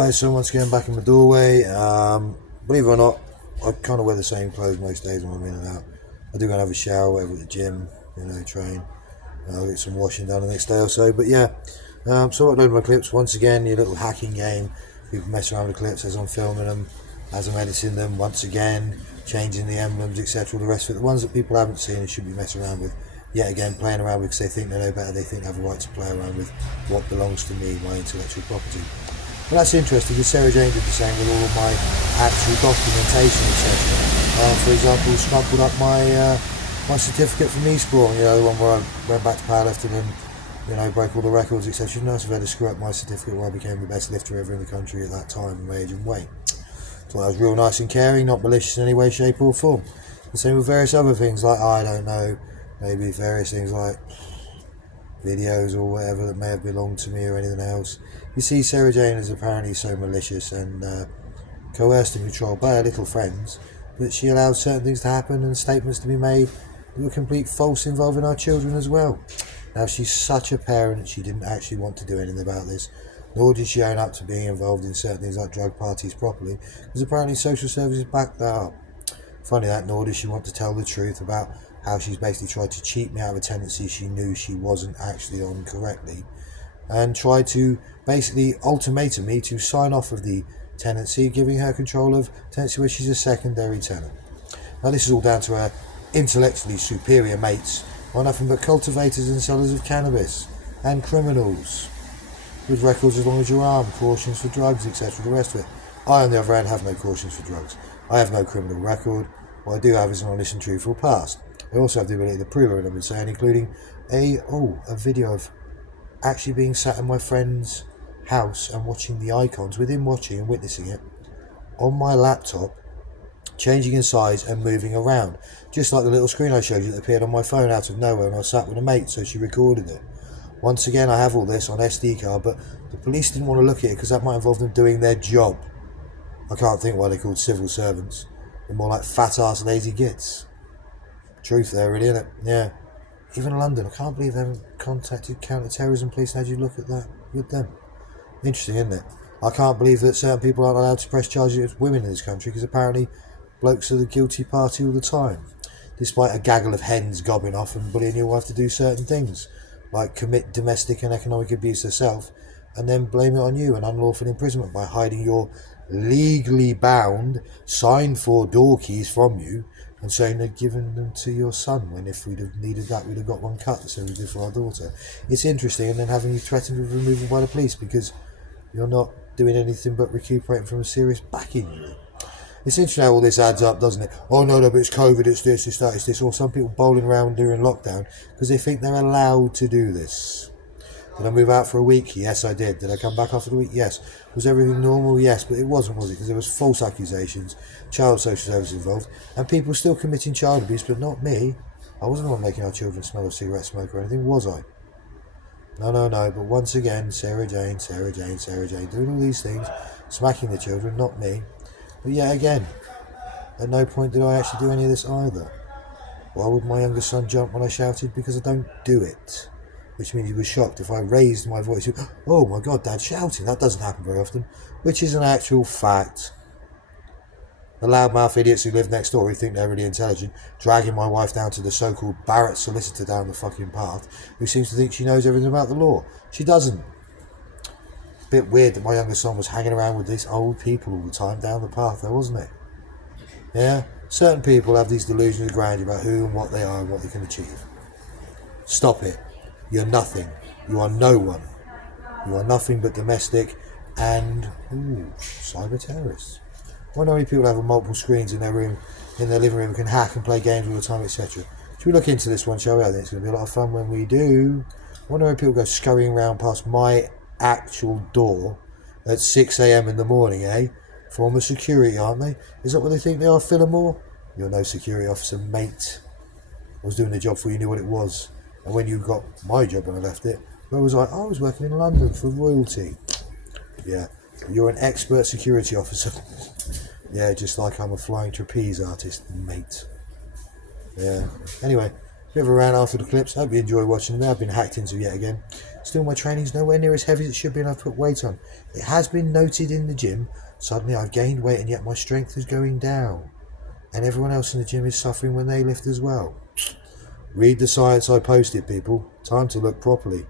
guys, so once again back in the doorway. Believe it or not, I kind of wear the same clothes most days when I'm in and out. I do go and have a shower, whatever, at the gym, train. I'll get some washing done the next day or so. But yeah, so I upload my clips. Once again, your little hacking game. People mess around with the clips as I'm filming them, as I'm editing them. Once again, changing the emblems, etc. The rest of it, the ones that people haven't seen and should be messing around with. Yet again, playing around with because they think they know better. They think they have a right to play around with what belongs to me, my intellectual property. Well, that's interesting because Sarah Jane did the same with all of my actual documentation, etc. For example, scrambled up my certificate from Eastbourne, the one where I went back to powerlifting and broke all the records, etc. Nice of her to screw up my certificate where I became the best lifter ever in the country at that time in my age and weight. So that was real nice and caring, not malicious in any way, shape or form. The same with various other things like, I don't know, maybe various things like videos or whatever that may have belonged to me or anything else. You see, Sarah Jane is apparently so malicious and coerced and controlled by her little friends that she allowed certain things to happen and statements to be made that were complete false involving our children as well. Now, she's such a parent, she didn't actually want to do anything about this, nor did she own up to being involved in certain things like drug parties properly, because apparently social services backed that up. Funny that, nor did she want to tell the truth about how she's basically tried to cheat me out of a tenancy she knew she wasn't actually on correctly, and tried to basically ultimatum me to sign off of the tenancy, giving her control of tenancy where she's a secondary tenant. Now, this is all down to her intellectually superior mates, are nothing but cultivators and sellers of cannabis, and criminals, with records as long as your arm, cautions for drugs, etc. The rest of it. I, on the other hand, have no cautions for drugs. I have no criminal record. What I do have is an honest and truthful past. I also have the ability to prove it, I've been saying, including a video of actually being sat in my friend's house and watching the icons, with him watching and witnessing it, on my laptop, changing in size and moving around. Just like the little screen I showed you that appeared on my phone out of nowhere and I sat with a mate, so she recorded it. Once again, I have all this on SD card, but the police didn't want to look at it because that might involve them doing their job. I can't think why they're called civil servants. They're more like fat-ass lazy gits. Truth there, really, isn't it? Yeah. Even London, I can't believe they haven't contacted counter-terrorism police and had you look at that with them. Interesting, isn't it? I can't believe that certain people aren't allowed to press charges against women in this country because apparently blokes are the guilty party all the time, despite a gaggle of hens gobbing off and bullying your wife to do certain things, like commit domestic and economic abuse herself and then blame it on you and unlawful imprisonment by hiding your legally bound, signed for door keys from you and saying they'd given them to your son, when if we'd have needed that we'd have got one cut, so we did for our daughter. It's interesting, and then having you threatened with removal by the police because you're not doing anything but recuperating from a serious back injury. It's interesting how all this adds up, doesn't it? Oh no, but it's COVID, it's this, it's that, it's this. Or some people bowling around during lockdown because they think they're allowed to do this. Did I move out for a week? Yes, I did. Did I come back after the week? Yes. Was everything normal? Yes, but it wasn't, was it? Because there was false accusations, child social services involved, and people still committing child abuse, but not me. I wasn't the one making our children smell of cigarette smoke or anything, was I? No. But once again, Sarah Jane, doing all these things, smacking the children, not me. But yet again, at no point did I actually do any of this either. Why would my younger son jump when I shouted? Because I don't do it. Which means he was shocked if I raised my voice. Oh my God, Dad's shouting. That doesn't happen very often. Which is an actual fact. The loudmouth idiots who live next door who think they're really intelligent, dragging my wife down to the so-called Barrett solicitor down the fucking path, who seems to think she knows everything about the law. She doesn't. Bit weird that my younger son was hanging around with these old people all the time down the path though, wasn't it? Yeah? Certain people have these delusions of grandeur about who and what they are and what they can achieve. Stop it. You're nothing. You are no one. You are nothing but domestic and cyber terrorists. I wonder how many people have multiple screens in their room, in their living room, can hack and play games all the time, etc. Should we look into this one, shall we? I think it's going to be a lot of fun when we do. I wonder how many people go scurrying around past my actual door at 6 a.m. in the morning, eh? Former security, aren't they? Is that what they think they are, Phillimore? You're no security officer, mate. I was doing the job before you knew what it was. And when you got my job when I left it, where was I? I was working in London for royalty. Yeah, you're an expert security officer. Yeah, just like I'm a flying trapeze artist, mate. Yeah. Anyway, Bit of a rant after the clips. Hope you enjoy watching them. I've been hacked into yet again. Still, my training's nowhere near as heavy as it should be, and I've put weight on. It has been noted in the gym. Suddenly I've gained weight and yet my strength is going down. And everyone else in the gym is suffering when they lift as well. Read the science I posted, people. Time to look properly.